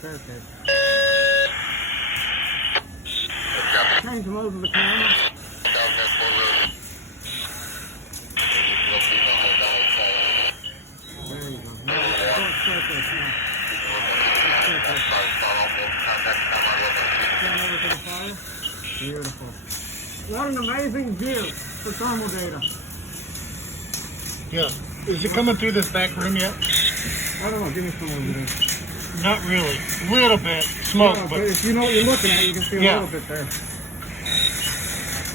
staircase. Change the mode of the camera. There you go. Now, staircase now. Turn over to the fire. Beautiful. What an amazing view for thermal data. Yeah. Is it coming through this back room yet? I don't know. Give me some over there. Not really. A little bit. Smoke, Yeah, but if you know what you're looking at, you can see a little bit there.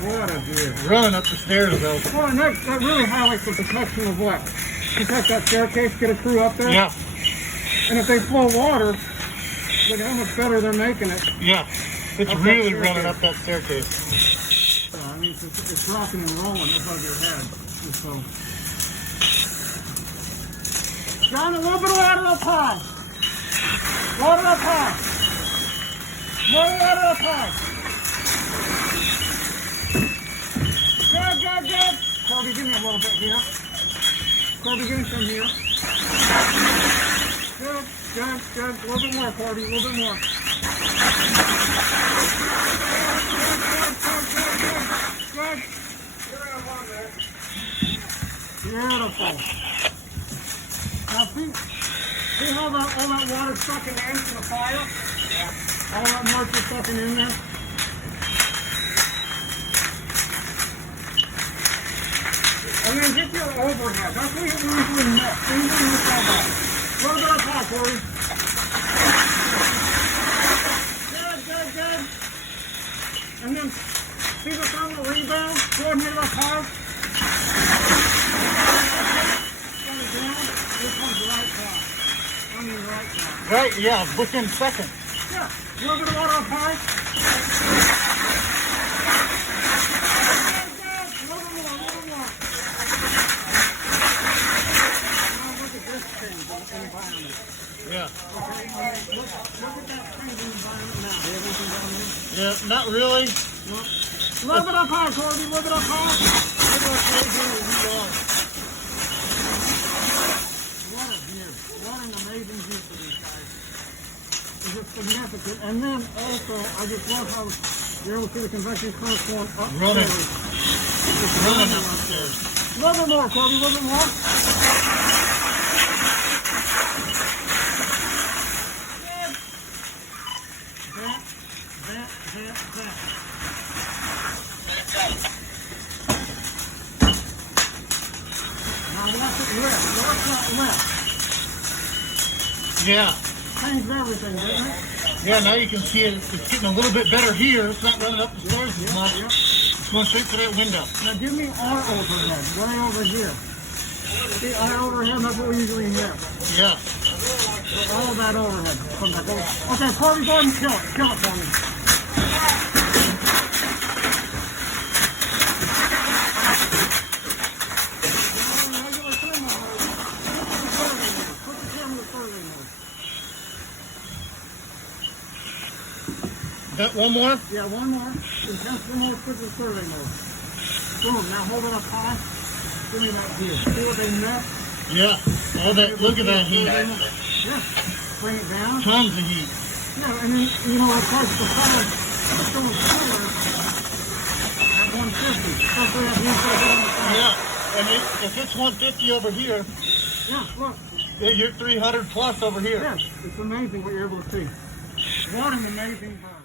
What a view. Running up the stairs, though. Well, and that really highlights the protection of what? Protect that staircase, get a crew up there. Yeah. And if they flow water, look how much better they're making it. Yeah. It's Up really that running up that staircase. So, I mean, it's rocking and rolling above your head. So. John, a little bit of water up high. Water up high. More water up high. Good, good, good. Corby, give me a little bit here. Corby, give me some here. Good, good, good. A little bit more, Corby, a little bit more. Good. Beautiful. Now see how all that water's sucking into the fire? Yeah. All that moisture sucking in there? And then get your overhead. That's what you usually miss. You usually miss all that. A little bit up high, Corey. Good, good, good. And then see the thermal rebound? Go ahead and hit it up high. Down. Here comes right back. I mean right back. Right, yeah, within seconds. Yeah. A little bit of water up high. Yeah. Okay, look at that changing environment now. You have anything down there? Yeah, not really. No. A little bit up high, Corby. A little bit up high. Look at that changing environment. What a view. What an amazing view for these guys. It's just significant. And then also, I just love how you're able to see the convection curve going upstairs. Running upstairs. A little bit more, Corby. A little bit more. Now watch it lift. Watch that lift. Yeah. Changed everything, didn't it? Yeah, now you can see it. It's getting a little bit better here. It's not running up the stairs as much. Yep. It's going straight to that window. Now give me our overhead, way over here. See, our overhead, that's what we usually have. Yeah. So all of that overhead from that over. Okay, Corby, go ahead and kill it. Kill it for me. That one more? Yeah, one more. Intensity mode, quick and survey mode. Boom, now hold it up high. Give me that view. See what they missed? Yeah. All that, look at that heat. Yeah. Bring it down. Tons of heat. Yeah, and then, you know, of course, the fire is going cooler at 150. Especially at heat on the fire. Yeah. And if it's 150 over here, yeah, look. you're 300 plus over here. Yes, it's amazing what you're able to see. What an amazing bird.